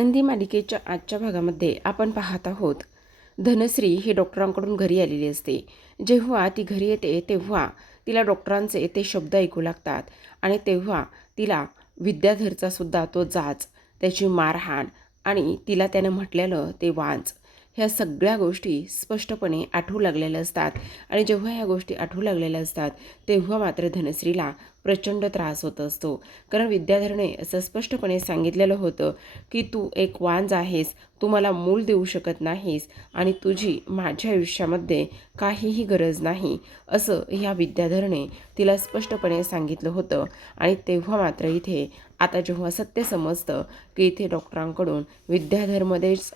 आनंदी मालिकेच्या आजच्या भागामध्ये आपण पाहत आहोत धनश्री ही डॉक्टरांकडून घरी आलेली असते। जेव्हा ती घरी येते तेव्हा तिला डॉक्टरांचे ते शब्द ऐकू लागतात आणि तेव्हा तिला विद्याधरचा सुद्धा तो जाच, त्याची मारहाण आणि तिला त्याने म्हटलेलं ते वांज, ह्या सगळ्या गोष्टी स्पष्टपणे आठवू लागलेल्या असतात। आणि जेव्हा ह्या गोष्टी आठवू लागलेल्या असतात तेव्हा मात्र धनश्रीला प्रचंड त्रास होत असतो। कारण विद्याधरने असं स्पष्टपणे सांगितलेलं होतं की तू एक वांज आहेस, तू मला मूल देऊ शकत नाहीस आणि तुझी माझ्या आयुष्यामध्ये काहीही गरज नाही, असं ह्या विद्याधरने तिला स्पष्टपणे सांगितलं होतं। आणि तेव्हा मात्र इथे आता जेव्हा सत्य समजतं की इथे डॉक्टरांकडून विद्याधरमध्येच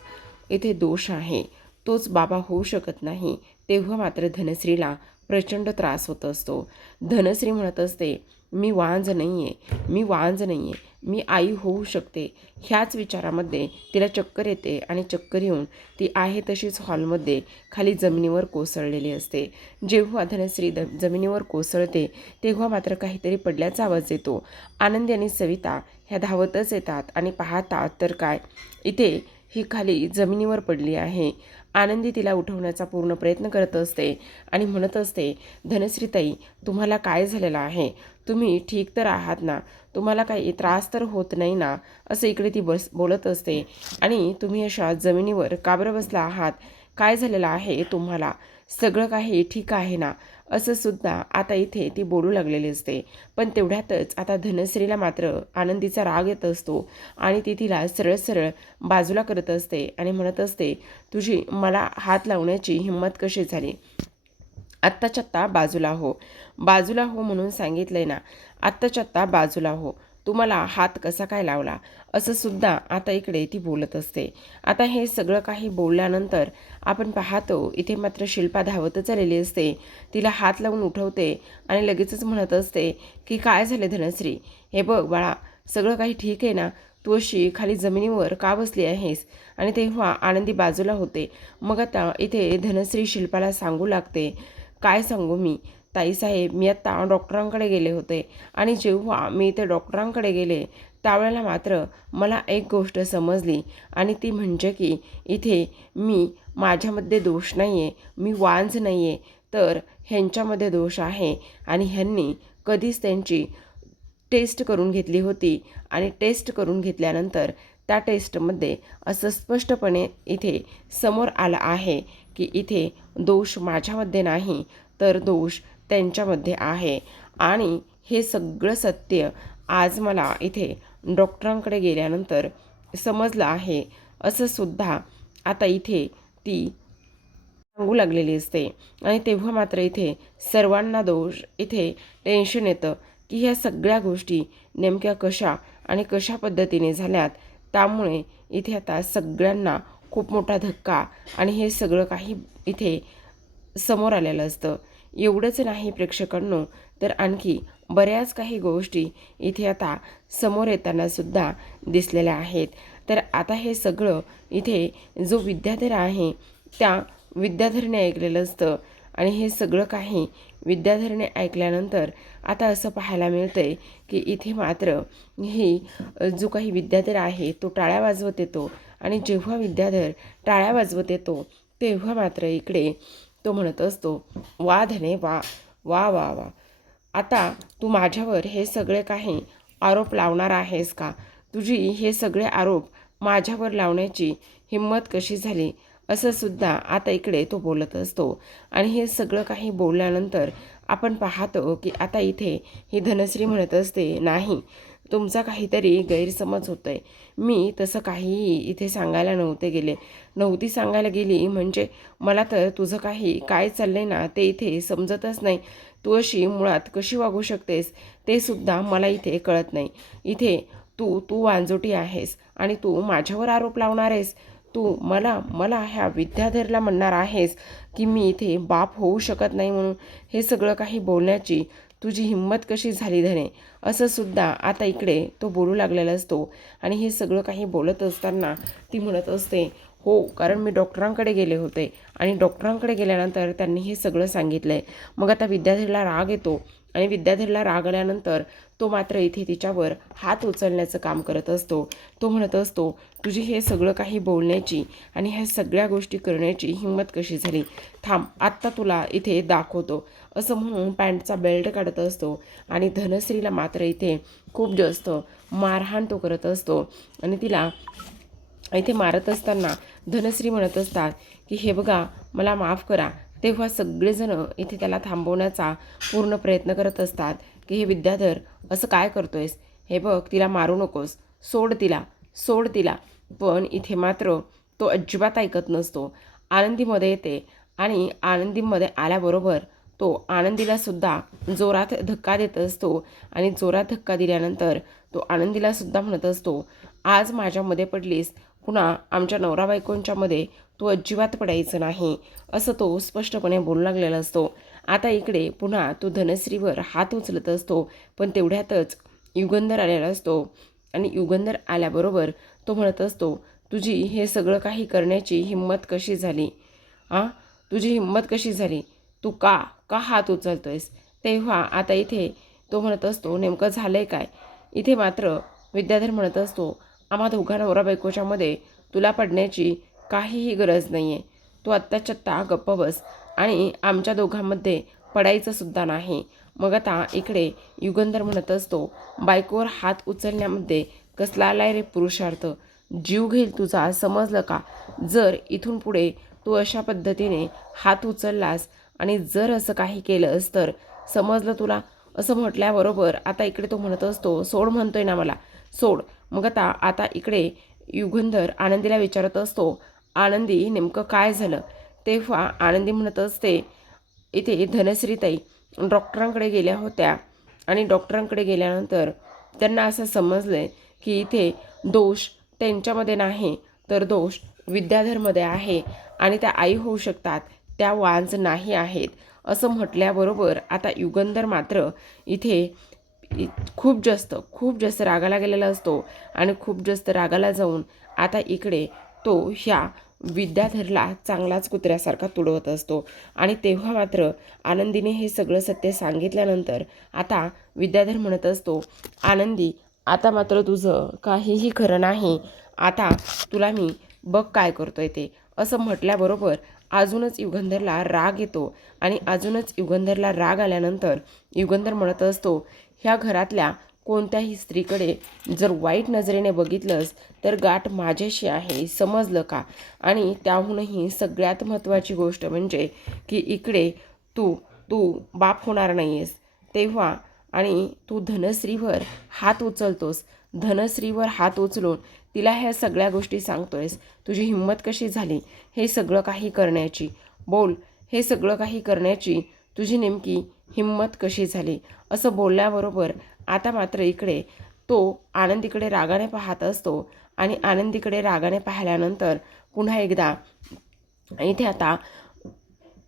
इथे दोष आहे, तोच बाबा होऊ शकत नाही, तेव्हा मात्र धनश्रीला प्रचंड त्रास होत असतो। धनश्री म्हणत असते, मी वांज नाही आहे, मी वांज नाही आहे, मी आई होऊ शकते। ह्याच विचारामध्ये तिला चक्कर येते आणि चक्कर येऊन ती आहे तशीच हॉलमध्ये खाली जमिनीवर कोसळलेली असते। जेव्हा धनश्री जमिनीवर कोसळते तेव्हा मात्र काहीतरी पडल्याचा आवाज येतो। आनंदी आणि सविता ह्या धावतच येतात आणि पाहतात तर काय, इथे ही खाली जमिनीवर पडली आहे। आनंदी तिला उठवण्याचा पूर्ण प्रयत्न करत असते आणि म्हणत असते, धनश्रीताई तुम्हाला काय झालेलं आहे, तुम्ही ठीक तर आहात ना, तुम्हाला काही त्रास तर होत नाही ना, असं इकडे ती बोलत असते। आणि तुम्ही अशा जमिनीवर का बरं बसला आहात, काय झालेलं आहे तुम्हाला, सगळं काही ठीक आहे ना, असं सुद्धा आता इथे ती बोलू लागलेली असते। पण तेवढ्यातच आता धनश्रीला मात्र आनंदीचा राग येत असतो आणि ती तिला सरळ सरळ बाजूला करत असते आणि म्हणत असते, तुझी मला हात लावण्याची हिंमत कशी झाली, आत्ताच्या आत्ता बाजूला हो, बाजूला हो म्हणून सांगितलंय ना, आत्ताच्या आत्ता बाजूला हो, तुम्हाला हात कसा काय लावला, असं सुद्धा आता इकडे ती बोलत असते। आता हे सगळं काही बोलल्यानंतर आपण पाहतो इथे मात्र शिल्पा धावतच आलेली असते, तिला हात लावून उठवते आणि लगेचच म्हणत असते की काय झाले धनश्री, हे बघ बाळा, सगळं काही ठीक आहे ना, तू अशी खाली जमिनीवर का बसली आहेस। आणि तेव्हा आनंदी बाजूला होते। मग आता इथे धनश्री शिल्पाला सांगू लागते, काय सांगू मी ताईसाहेब, मी आत्ता डॉक्टरांकडे गेले होते आणि जेव्हा मी इथे डॉक्टरांकडे गेले त्यावेळेला मात्र मला एक गोष्ट समजली आणि ती म्हणजे की इथे माझ्यामध्ये दोष नाही आहे, मी वांज नाही आहे, तर ह्यांच्यामध्ये दोष आहे। आणि ह्यांनी कधीच त्यांची टेस्ट करून घेतली होती आणि टेस्ट करून घेतल्यानंतर त्या टेस्टमध्ये असं स्पष्टपणे इथे समोर आलं आहे की इथे दोष माझ्यामध्ये नाही, तर दोष त्यांच्यामध्ये आहे। आणि हे सगळं सत्य आज मला इथे डॉक्टरांकडे गेल्यानंतर समजलं आहे, असं सुद्धा आता इथे ती सांगू लागलेली असते। आणि तेव्हा मात्र इथे सर्वांना दोष इथे टेन्शन येतं की ह्या सगळ्या गोष्टी नेमक्या कशा आणि कशा पद्धतीने झाल्यात, त्यामुळे इथे आता सगळ्यांना खूप मोठा धक्का आणि हे सगळं काही इथे समोर आलेलं असतं। एवढंच नाही प्रेक्षकांनो, तर आणखी बऱ्याच काही गोष्टी इथे आता समोर येताना सुद्धा दिसलेल्या आहेत। तर आता हे सगळं इथे जो विद्याधर आहे त्या विद्याधरने ऐकलेलं असतं आणि हे सगळं काही विद्याधरने ऐकल्यानंतर आता असं पाहायला मिळतंय की इथे मात्र ही जो काही विद्याधर आहे तो टाळ्या वाजवत येतो आणि जेव्हा विद्याधर टाळ्या वाजवत येतो तेव्हा मात्र इकडे तो म्हणत असतो, वा धने वा, वा वा वा, आता तू माझ्यावर हे सगळे काही आरोप लावणार आहेस का, तुझी हे सगळे आरोप माझ्यावर लावण्याची हिंमत कशी झाली, असं सुद्धा आता इकडे तो बोलत असतो। आणि हे सगळं काही बोलल्यानंतर आपण पाहतो की आता इथे ही धनश्री म्हणत असते, नाही, तुमचा काहीतरी गैरसमज होतो आहे, मी तसं काहीही इथे सांगायला नव्हती सांगायला गेली, म्हणजे मला तर तुझं काही काय चाललंय ना ते इथे समजतच नाही, तू अशी मुळात कशी वागू शकतेस ते सुद्धा मला इथे कळत नाही। इथे तू वांजोटी आहेस आणि तू माझ्यावर आरोप लावणार आहेस, तू मला ह्या विद्याधरला म्हणणार आहेस की मी इथे बाप होऊ शकत नाही म्हणून, हे सगळं काही बोलण्याची तुझी हिंमत कशी झाली धने, असं सुद्धा आता इकडे तो बोलू लागलेला असतो। आणि हे सगळं काही बोलत असताना ती म्हणत असते, हो, कारण मी डॉक्टरांकडे गेले होते आणि डॉक्टरांकडे गेल्यानंतर त्यांनी हे सगळं सांगितलं आहे। मग आता विद्याधरला राग येतो आणि विद्याधरला राग आल्यानंतर तो मात्र इथे तिच्यावर हात उचलण्याचं काम करत असतो. तो म्हणत असतो, तुझी हे सगळं काही बोलण्याची आणि ह्या सगळ्या गोष्टी करण्याची हिंमत कशी झाली? थांब, आत्ता तुला इथे दाखवतो, असं म्हणून पॅन्टचा बेल्ट काढत असतो. आणि धनश्रीला मात्र इथे खूप जास्त मारहाण तो करत असतो. आणि तिला इथे मारत असताना धनश्री म्हणत असतात की हे बघा, मला माफ करा. तेव्हा सगळेजण इथे त्याला थांबवण्याचा पूर्ण प्रयत्न करत असतात की हे विद्याधर असं काय करतोयस? हे बघ, तिला मारू नकोस, सोड तिला, सोड तिला. पण इथे मात्र तो अजिबात ऐकत नसतो. आनंदीमध्ये येते आणि आनंदीमध्ये आल्याबरोबर तो आनंदीला सुद्धा जोरात धक्का देत असतो. आणि जोरात धक्का दिल्यानंतर तो आनंदीला सुद्धा म्हणत असतो, आज माझ्यामध्ये पडलीस, पुन्हा आमच्या नवरा बायकोंच्यामध्ये तू अजिबात पडायचं नाही, असं तो स्पष्टपणे बोलू लागलेला असतो. आता इकडे पुन्हा तो धनश्रीवर हात उचलत असतो. पण तेवढ्यातच युगंधर आलेला असतो. आणि युगंधर आल्याबरोबर तो म्हणत असतो, तुझी हे सगळं काही करण्याची हिंमत कशी झाली? तुझी हिंमत कशी झाली? तू का का हात उचलतोयस? तेव्हा आता इथे तो म्हणत असतो, नेमकं झालंय काय? इथे मात्र विद्याधर म्हणत असतो, आम्हा दोघा नवरा बायकोच्यामध्ये तुला पडण्याची काहीही गरज नाही आहे. तू आत्ताच्या आत्ता गप्प बस आणि आमच्या दोघांमध्ये पडायचं सुद्धा नाही. मग आता इकडे युगंधर म्हणत असतो, बायकोवर हात उचलण्यामध्ये कसला आलाय रे पुरुषार्थ? जीव घेईल तुझा, समजलं का? जर इथून पुढे तू अशा पद्धतीने हात उचललास आणि जर असं काही केलंस तर समजलं तुला, असं म्हटल्याबरोबर आता इकडे तो म्हणत असतो, सोड म्हणतोय ना मला, सोड. मग आता इकडे युगंधर आनंदीला विचारत असतो, आनंदी नेमकं काय झालं? तेव्हा आनंदी म्हणत असते, इथे धनश्रीताई डॉक्टरांकडे गेल्या होत्या आणि डॉक्टरांकडे गेल्यानंतर त्यांना असं समजलं की इथे दोष त्यांच्यामध्ये नाही, तर दोष विद्याधरमध्ये आहे आणि त्या आई होऊ शकतात, त्या वांज नाही आहेत, असं म्हटल्याबरोबर आता युगंधर मात्र इथे खूप जास्त रागाला गेलेला असतो. आणि खूप जास्त रागाला जाऊन आता इकडे तो ह्या विद्याधरला चांगलाच कुत्र्यासारखा तुडवत असतो. आणि तेव्हा मात्र आनंदीने हे सगळं सत्य सांगितल्यानंतर आता विद्याधर म्हणत असतो, आनंदी आता मात्र तुझं काहीही खरं नाही, आता तुला मी बघ काय करतोय ते, असं म्हटल्याबरोबर अजूनच युगंधरला राग येतो. आणि अजूनच युगंधरला राग आल्यानंतर युगंधर म्हणत असतो, ह्या घरातल्या कोणत्याही स्त्रीकडे जर वाईट नजरेने बघितलंस तर गाठ माझ्याशी आहे, समजलं का? आणि त्याहूनही सगळ्यात महत्त्वाची गोष्ट म्हणजे की इकडे तू तू बाप होणार नाही आहेस. तेव्हा आणि तू धनश्रीवर हात उचलतोस, धनश्रीवर हात उचलून तिला ह्या सगळ्या गोष्टी सांगतोयस. तुझी हिंमत कशी झाली हे सगळं काही करण्याची? बोल, हे सगळं काही करण्याची तुझी नेमकी हिंमत कशी झाली? असं बोलल्याबरोबर आता मात्र इकडे तो आनंदीकडे रागाने पाहत असतो. आणि आनंदीकडे रागाने पाहिल्यानंतर पुन्हा एकदा इथे आता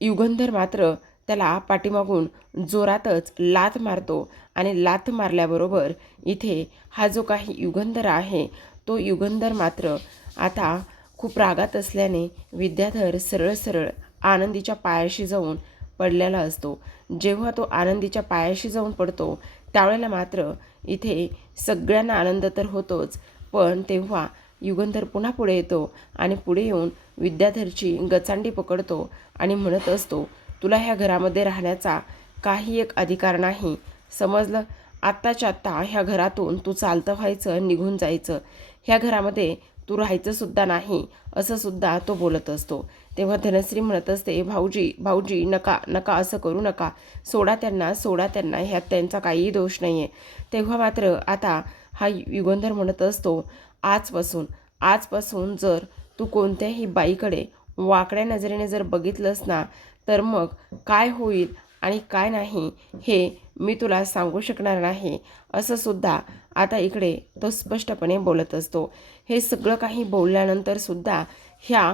युगंधर मात्र त्याला पाठीमागून जोरातच लाथ मारतो. आणि लाथ मारल्याबरोबर इथे हा जो काही युगंधर आहे तो युगंधर मात्र आता खूप रागात असल्याने विद्याधर सरळ सरळ आनंदीच्या पायाशी जाऊन पडलेला असतो. जेव्हा तो आनंदीच्या पायाशी जाऊन पडतो त्यावेळेला मात्र इथे सगळ्यांना आनंद तर होतोच, पण तेव्हा युगंधर पुन्हा पुढे येतो आणि पुढे येऊन विद्याधरची गचांडी पकडतो आणि म्हणत असतो, तुला ह्या घरामध्ये राहण्याचा काही एक अधिकार नाही, समजलं? आत्ताच्या आत्ता ह्या घरातून तू चालतं व्हायचं, निघून जायचं, ह्या घरामध्ये तू राहायचं सुद्धा नाही, असं सुद्धा तो बोलत असतो. तेव्हा धनश्री म्हणत असते, भाऊजी भाऊजी नका नका, असं करू नका, सोडा त्यांना, सोडा त्यांना, ह्यात त्यांचा काहीही दोष नाही आहे. तेव्हा मात्र आता हा युगंधर म्हणत असतो, आजपासून जर तू कोणत्याही बाईकडे वाकड्या नजरेने जर बघितलंस ना तर मग काय होईल आणि काय नाही हे मी तुला सांगू शकणार नाही, असं सुद्धा आता इकडे तो स्पष्टपणे बोलत असतो. हे सगळं काही बोलल्यानंतर सुद्धा ह्या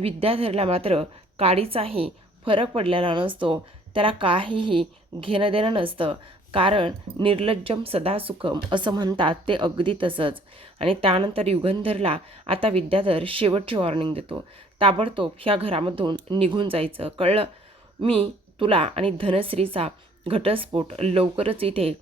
विद्याधरला मात्र काडीचाही फरक पडलेला नसतो. त्याला काहीही घेणं देणं नसतं, कारण निर्लज्जम सदा सुखम असं म्हणतात ते अगदी तसंच. आणि त्यानंतर युगंधरला आता विद्याधर शेवटची वॉर्निंग देतो, ताबडतोब ह्या घरामधून निघून जायचं, कळलं? मी तुला आणि धनश्रीचा घटस्फोट लवकरच इथे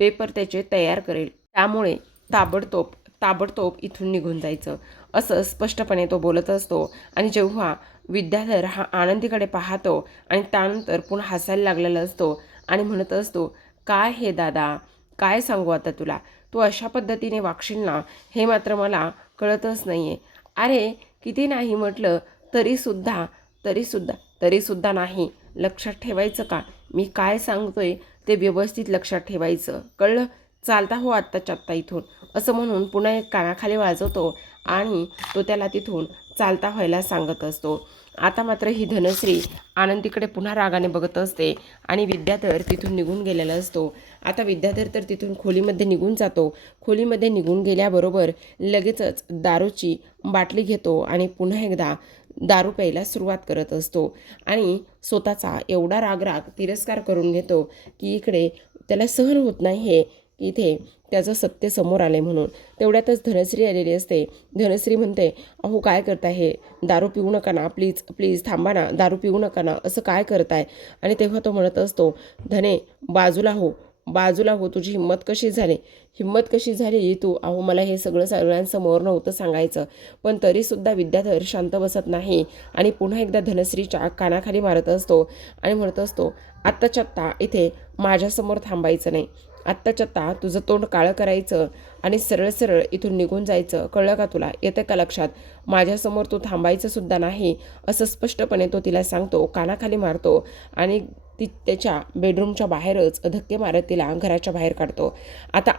पेपर त्याचे तयार करेल, त्यामुळे ताबडतोब ताबडतोब इथून निघून जायचं, असं स्पष्टपणे तो बोलत असतो. आणि जेव्हा विद्याधर हा आनंदीकडे पाहतो आणि त्यानंतर पुन्हा हसायला लागलेला असतो आणि म्हणत असतो, काय हे दादा, काय सांगू आता तुला, तू अशा पद्धतीने वागशील ना हे मात्र मला कळतच नाही आहे. अरे किती नाही म्हटलं तरीसुद्धा तरीसुद्धा तरीसुद्धा नाही लक्षात ठेवायचं का, मी काय सांगतोय ते व्यवस्थित लक्षात ठेवायचं, कळलं, चालता हो आत्ताच्या आत्ता इथून, असं म्हणून पुन्हा एक कानाखाली वाजवतो आणि तो त्याला तिथून चालता व्हायला सांगत असतो. आता मात्र ही धनश्री आनंदीकडे पुन्हा रागाने बघत असते आणि विद्याधर तिथून निघून गेलेला असतो. आता विद्याधर तर तिथून खोलीमध्ये निघून जातो. खोलीमध्ये निघून गेल्याबरोबर लगेचच दारूची बाटली घेतो आणि पुन्हा एकदा दारू प्यायला सुरुवात करत असतो आणि स्वतःचा एवढा राग तिरस्कार करून घेतो की इकडे त्याला सहन होत नाही हे इथे त्याचं सत्य समोर आले म्हणून. तेवढ्यातच धनश्री आलेली असते. धनश्री म्हणते, अहो काय करताय, हे दारू पिऊ नका ना, प्लीज प्लीज थांबा ना, दारू पिऊ नका ना, असं काय करताय. आणि तेव्हा तो म्हणत असतो, धने बाजूला हो, बाजूला हो, तुझी हिम्मत कशी झाली तू, अहो मला हे सगळं सगळ्यांसमोर नव्हतं सांगायचं. पण तरीसुद्धा विद्याधर शांत बसत नाही आणि पुन्हा एकदा धनश्रीच्या कानाखाली मारत असतो आणि म्हणत असतो, आत्ताच्या आत्ता इथे माझ्यासमोर थांबायचं नाही, आत्ताच्या आत्ता तुझं तोंड काळं करायचं आणि सरळ सरळ इथून निघून जायचं, कळलं का तुला, येतं का लक्षात, माझ्यासमोर तू थांबायचं सुद्धा नाही, असं स्पष्टपणे तो तिला सांगतो, कानाखाली मारतो आणि ती त्याच्या बेडरूमच्या बाहेरच धक्के मारत तिला घराच्या बाहेर काढतो. आता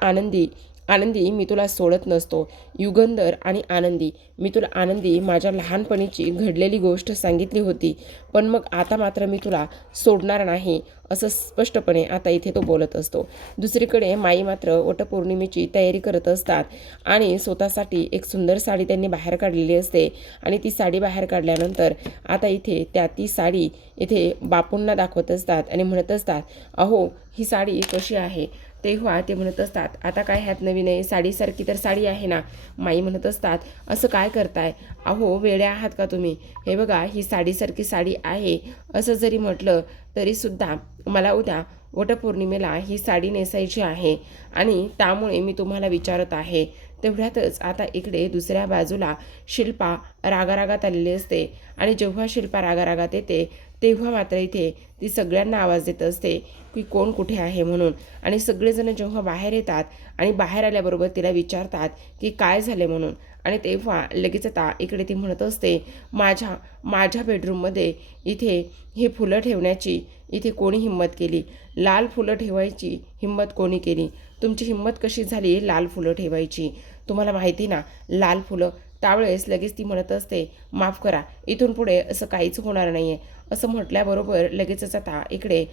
आनंदी मी तुला सोडत नसतो, युगंधर आणि आनंदी, मी तुला आनंदी माझ्या लहानपणीची घडलेली गोष्ट सांगितली होती, पण मग आता मात्र मी तुला सोडणार नाही, असं स्पष्टपणे आता इथे तो बोलत असतो. दुसरीकडे माई मात्र वटपौर्णिमेची तयारी करत असतात आणि स्वतःसाठी एक सुंदर साडी त्यांनी बाहेर काढलेली असते आणि ती साडी बाहेर काढल्यानंतर आता इथे ती साडी इथे बापूंना दाखवत असतात आणि म्हणत असतात, अहो ही साडी कशी आहे. तेव्हा ते म्हणत असतात, आता काय ह्यात नवीन आहे, साडीसारखी तर साडी आहे ना. माई म्हणत असतात, असं काय करताय, अहो वेडे आहात का तुम्ही, हे बघा ही साडीसारखी साडी आहे, असं जरी म्हटलं तरीसुद्धा मला उद्या वटपौर्णिमेला ही साडी नेसायची आहे आणि त्यामुळे मी तुम्हाला विचारत आहे. तेवढ्यातच आता इकडे दुसऱ्या बाजूला शिल्पा रागारागात आलेली असते आणि जेव्हा शिल्पा रागारागात येते तेव्हा मात्र इथे ती सगळ्यांना आवाज देत असते की कोण कुठे आहे म्हणून. आणि सगळेजण जेव्हा बाहेर येतात आणि बाहेर आल्याबरोबर तिला विचारतात की काय झाले म्हणून. आणि तेव्हा लगेच आता इकडे ती म्हणत असते, माझ्या बेडरूममध्ये इथे ही फुलं ठेवण्याची इथे कोणी हिंमत केली, लाल फुलं ठेवायची हिंमत कोणी केली, तुमची हिंमत कशी झाली लाल फुलं ठेवायची, तुम्हाला माहिती ना लाल फुलं. त्यावेळेस लगेच ती म्हणत असते, माफ करा, इथून पुढे असं काहीच होणार नाही आहे, असं म्हटल्याबरोबर लगेचच आता इकडे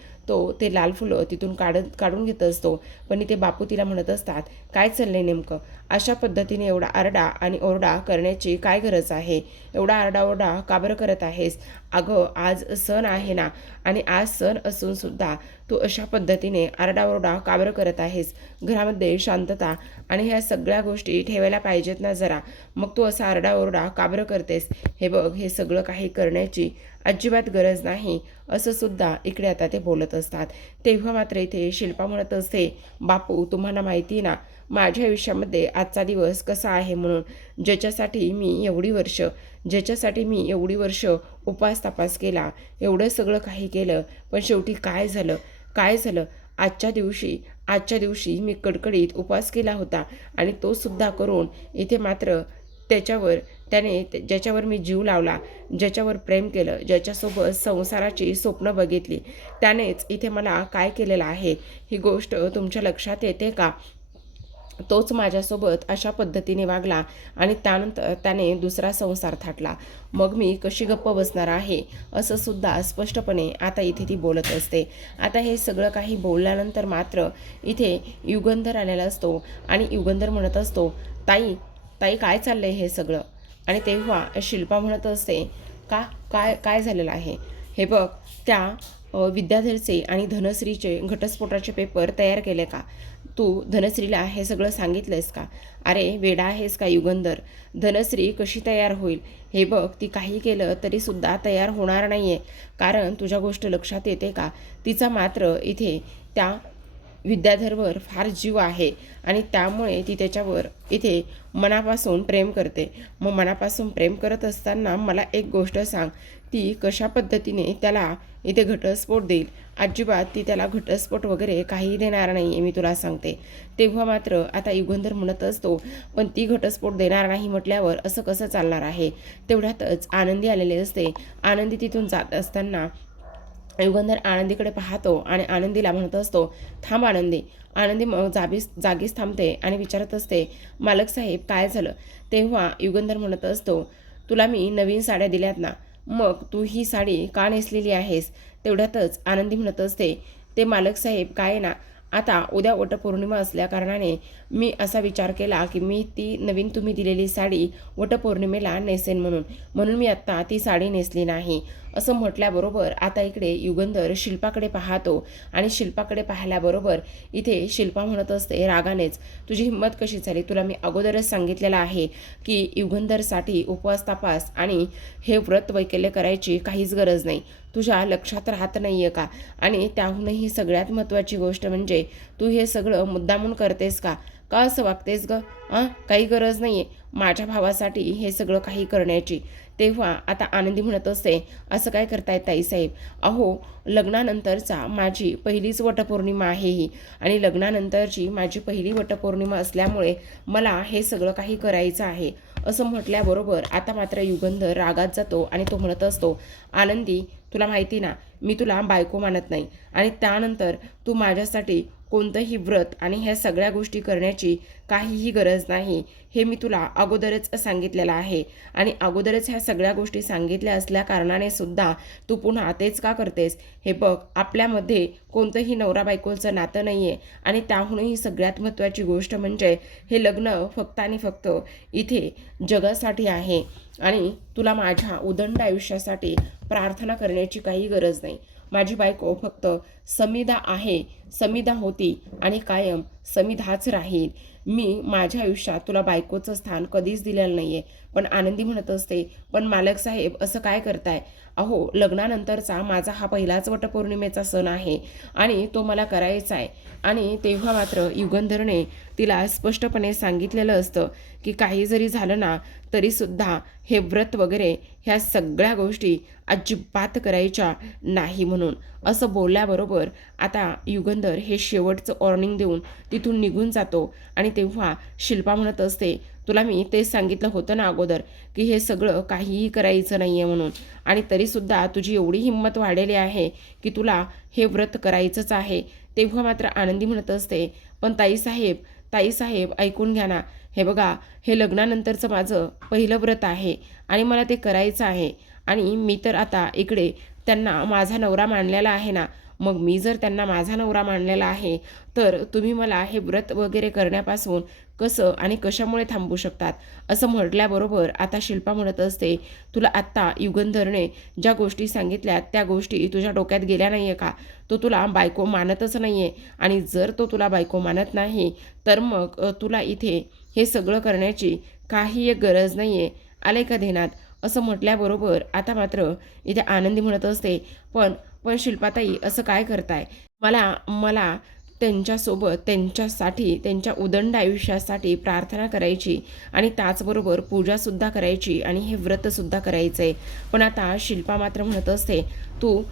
ते लाल फुलं तिथून काढून घेत असतो. पण इथे बापू तिला म्हणत असतात, काय चाललंय नेमकं, अशा पद्धतीने एवढा आरडा आणि ओरडा करण्याची काय गरज आहे, एवढा आरडाओरडा का बरं करत आहेस, अगं आज सण आहे ना, आणि आज सण असून सुद्धा तू अशा पद्धतीने आरडाओरडा का बरं करत आहेस, घरामध्ये शांतता आणि ह्या सगळ्या गोष्टी ठेवायला पाहिजेत ना जरा, मग तू असा आरडाओरडा का बरं करतेस, हे बघ हे सगळं काही करण्याची अजिबात गरज नाही, असं सुद्धा इकडे आता ते बोलत असतात. तेव्हा मात्र इथे शिल्पा म्हणत असते, बापू तुम्हाला माहिती ना माझ्या आयुष्यामध्ये आजचा दिवस कसा आहे म्हणून, ज्याच्यासाठी मी एवढी वर्ष उपास तपास केला, एवढं सगळं काही केलं, पण शेवटी काय झालं आजच्या दिवशी मी कडकडीत उपास केला होता आणि तो सुद्धा करून इथे मात्र ज्याच्यावर मी जीव लावला, ज्याच्यावर प्रेम केलं, ज्याच्यासोबत संसाराची स्वप्न बघितली, त्यानेच इथे मला काय केलेलं आहे, ही गोष्ट तुमच्या लक्षात येते का, तोच माझ्यासोबत अशा पद्धतीने वागला आणि त्यानंतर त्याने दुसरा संसार थाटला, मग मी कशी गप्प बसणार आहे, असं सुद्धा स्पष्टपणे आता इथे ती बोलत असते. आता हे सगळं काही बोलल्यानंतर मात्र इथे युगंधर आलेला असतो आणि युगंधर म्हणत असतो, ताई काय चाललंय हे सगळं. आणि तेव्हा शिल्पा म्हणत असते, काय झालेलं आहे, हे बघ त्या विद्याधरचे आणि धनश्रीचे घटस्फोटाचे पेपर तयार केले का, तू धनश्रीला हे सगळं सांगितलंयस का? अरे वेडा आहेस का युगंधर? धनश्री कशी तयार होईल? हे बघ, ती काही केलं तरीसुद्धा तयार होणार नाही आहे. कारण तुझ्या गोष्ट लक्षात येते का? तिचा मात्र इथे त्या विद्याधरवर फार जीव आहे आणि त्यामुळे ती त्याच्यावर इथे मनापासून प्रेम करते. मग मनापासून प्रेम करत असताना मला एक गोष्ट सांग, ती कशा पद्धतीने त्याला इथे घटस्फोट देईल? अजिबात ती त्याला घटस्फोट वगैरे काही देणार नाही आहे, मी तुला सांगते. तेव्हा मात्र आता युगंधर म्हणत असतो, पण ती घटस्फोट देणार नाही म्हटल्यावर असं कसं चालणार आहे? तेवढ्यातच आनंदी आलेले असते. आनंदी तिथून जात असताना युगंधर आनंदीकडे पाहतो आणि आनंदीला म्हणत असतो, थांब आनंदी. आनंदी मग जागीच थांबते आणि विचारत असते, मालक साहेब काय झालं? तेव्हा युगंधर म्हणत असतो, तुला मी नवीन साड्या दिल्यात ना, मग तू ही साडी का नेसलेली आहेस? तेवढ्यातच आनंदी म्हणत असते, ते मालक साहेब काय ना, आता उद्या वटपौर्णिमा असल्याकारणाने मी असा विचार केला की मी ती नवीन तुम्ही दिलेली साडी वटपौर्णिमेला नेसेन म्हणून मी आत्ता ती साडी नेसली नाही. असं म्हटल्याबरोबर आता इकडे युगंधर शिल्पाकडे पाहतो आणि शिल्पाकडे पाहिल्याबरोबर इथे शिल्पा म्हणत असते रागानेच, तुझी हिंमत कशी झाली? तुला मी अगोदरच सांगितलेलं आहे की युगंधरसाठी उपवास तापास आणि हे व्रत वैकल्य करायची काहीच गरज नाही. तुझ्या लक्षात राहत नाही आहे का? आणि त्याहूनही सगळ्यात महत्त्वाची गोष्ट म्हणजे तू हे सगळं मुद्दामून करतेस का? का असं वागतेस ग? काही गरज नाही आहे माझ्या भावासाठी हे सगळं काही करण्याची. तेव्हा आता आनंदी म्हणत असते, असं काय करताय ताईसाहेब? अहो, लग्नानंतरचा माझी पहिलीच वटपौर्णिमा आहे ही आणि लग्नानंतरची माझी पहिली वटपौर्णिमा असल्यामुळे मला हे सगळं काही करायचं आहे. असं म्हटल्याबरोबर आता मात्र युगंधर रागात जातो आणि तो म्हणत असतो, आनंदी तुला माहिती ना, मी तुला बायको मानत नाही आणि त्यानंतर तू माझ्यासाठी कोणतंही व्रत आणि ह्या सगळ्या गोष्टी करण्याची काहीही गरज नाही, हे मी तुला अगोदरच सांगितलेलं आहे. आणि अगोदरच ह्या सगळ्या गोष्टी सांगितल्या असल्या कारणाने सुद्धा तू पुन्हा तेच का करतेस? हे बघ, आपल्यामध्ये कोणतंही नवरा बायकोचं नातं नाही आहे आणि त्याहूनही सगळ्यात महत्त्वाची गोष्ट म्हणजे हे लग्न फक्त आणि फक्त इथे जगासाठी आहे आणि तुला माझ्या उदंड आयुष्यासाठी प्रार्थना करण्याची काही गरज नाही. माझी बायको फक्त समिधा आहे, समिधा होती आणि कायम समिधाच राहील. मी माझ्या आयुष्यात तुला बायकोचं स्थान कधीच दिलेलं नाही आहे. पण आनंदी म्हणत असते, पण मालक साहेब असं काय करताय? अहो, लग्नानंतरचा माझा हा पहिलाच वटपौर्णिमेचा सण आहे आणि तो मला करायचा आहे. आणि तेव्हा मात्र युगंधरने तिला स्पष्टपणे सांगितलेलं असतं की काही जरी झालं ना तरीसुद्धा हे व्रत वगैरे ह्या सगळ्या गोष्टी अजिबात करायच्या नाही म्हणून. असं बोलल्याबरोबर आता युगंधर हे शेवटचं वॉर्निंग देऊन तिथून निघून जातो आणि तेव्हा शिल्पा म्हणत असते, तुला मी तेच सांगितलं होतं ना अगोदर की हे सगळं काहीही करायचं नाही आहे म्हणून, आणि तरीसुद्धा तुझी एवढी हिंमत वाढलेली आहे की तुला हे व्रत करायचंच आहे. तेव्हा मात्र आनंदी म्हणत असते, पण ताईसाहेब ऐकून घ्या ना, हे बघा, हे लग्नानंतरचं माझं पहिलं व्रत आहे आणि मला ते करायचं आहे आणि मी तर आता इकडे त्यांना माझा नवरा मानलेला आहे ना, मग मी जर त्यांना माझा नवरा मानलेला आहे तर तुम्ही मला हे व्रत वगैरे करण्यापासून कसं आणि कशामुळे थांबवू शकतात? असं म्हटल्याबरोबर आता शिल्पा म्हणत असते, तुला आत्ता युगंधरने ज्या गोष्टी सांगितल्या त्या गोष्टी तुझ्या डोक्यात गेल्या नाही आहे का? तो तुला बायको मानतच नाही आहे आणि जर तो तुला बायको मानत नाही तर मग तुला इथे हे सगळं करण्याची काही एक गरज नाही आहे, आले का ध्यानात? असं म्हटल्याबरोबर आता मात्र इथे आनंदी म्हणत असते, पण पण शिल्पाताई असं काय करताय? मला त्यांच्यासोबत त्यांच्यासाठी त्यांच्या उदंड आयुष्यासाठी प्रार्थना करायची आणि त्याचबरोबर पूजासुद्धा करायची आणि हे व्रतसुद्धा करायचं आहे. पण आता शिल्पा मात्र म्हणत असते, तू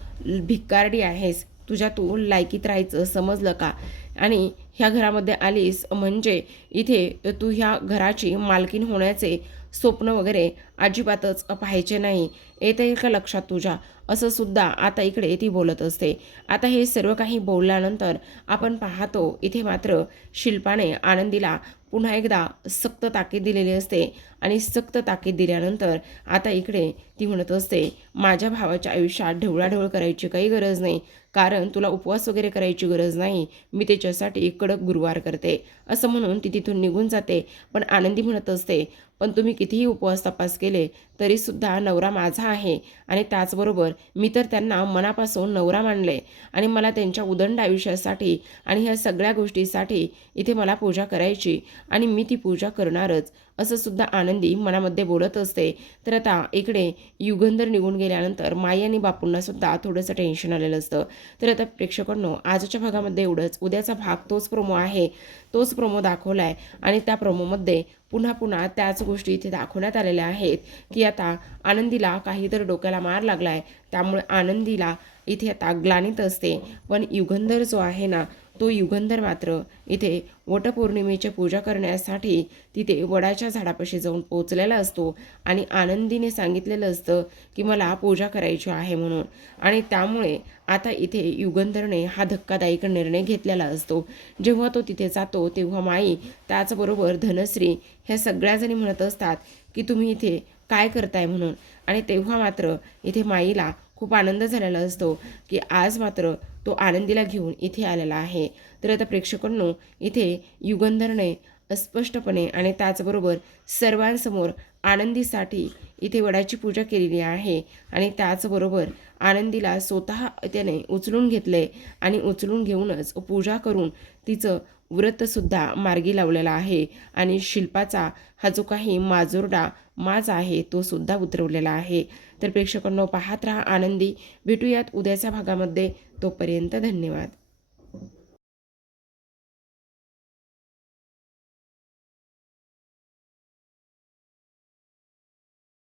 भिकारडी आहेस, तू लायकीत राहायचं समजलं का? आणि ह्या घरामध्ये आलीस म्हणजे इथे तू ह्या घराची मालकीण होण्याचे स्वप्न वगैरे अजिबातच पाहायचे नाही, येत येईल का लक्षात तुझ्या? असं सुद्धा आता इकडे ती बोलत असते. आता हे सर्व काही बोलल्यानंतर आपण पाहतो इथे मात्र शिल्पाने आनंदीला पुन्हा एकदा सक्त ताकीद दिलेली असते आणि सक्त ताकीद दिल्यानंतर आता इकडे ती म्हणत असते, माझ्या भावाच्या आयुष्यात ढवळाढवळ करायची काही गरज नाही, कारण तुला उपवास वगैरे करायची गरज नाही, मी त्याच्यासाठी कडक गुरुवार करते, असं म्हणून ती तिथून निघून जाते. पण आनंदी म्हणत असते, पण तुम्ही कितीही उपवास तपास केले तरीसुद्धा नवरा माझा आहे आणि त्याचबरोबर मी तर त्यांना मनापासून नवरा मानले आणि मला त्यांच्या उदंड आयुष्यासाठी आणि ह्या सगळ्या गोष्टीसाठी इथे मला पूजा करायची आणि मी ती पूजा करणारच, असं सुद्धा आनंदी मनामध्ये बोलत असते. तर आता इकडे युगंधर निघून गेल्यानंतर माई आणि बापूंना सुद्धा थोडंसं टेन्शन आलेलं असतं. तर आता प्रेक्षकांनो, आजच्या भागामध्ये एवढंच. उद्याचा भाग तोच प्रोमो आहे, तोच प्रोमो दाखवला आहे आणि त्या प्रोमोमध्ये पुन्हा पुन्हा त्याच गोष्टी इथे दाखवण्यात आलेल्या आहेत की आता आनंदीला काहीतरी डोक्याला मार लागला आहे, त्यामुळे आनंदीला इथे आता ग्लानीत असते. पण युगंधर जो आहे ना, तो युगंधर मात्र इथे वटपौर्णिमेची पूजा करण्यासाठी तिथे वडाच्या झाडापाशी जाऊन पोचलेला असतो आणि आनंदीने सांगितलेलं असतं की मला पूजा करायची आहे म्हणून. आणि त्यामुळे आता इथे युगंधरने हा धक्कादायक निर्णय घेतलेला असतो. जेव्हा तो तिथे जातो तेव्हा माई त्याचबरोबर धनश्री ह्या सगळ्याजणी म्हणत असतात की तुम्ही इथे काय करताय म्हणून. आणि तेव्हा मात्र इथे माईला खूप आनंद झालेला असतो की आज मात्र तो आनंदीला घेऊन इथे आलेला आहे. तर आता प्रेक्षकांनो, इथे युगंधरने स्पष्टपणे आणि त्याचबरोबर सर्वांसमोर आनंदीसाठी इथे वडाची पूजा केलेली आहे आणि त्याचबरोबर आनंदीला स्वतः त्याने उचलून घेतले आणि उचलून घेऊनच पूजा करून तिचं व्रतसुद्धा मार्गी लावलेला आहे आणि शिल्पाचा हा जो काही माजोरडा माज आहे तो सुद्धा उतरवलेला आहे. तर प्रेक्षकांनो, पाहत राहा आनंदी. भेटूयात उद्याच्या भागामध्ये. तोपर्यंत धन्यवाद.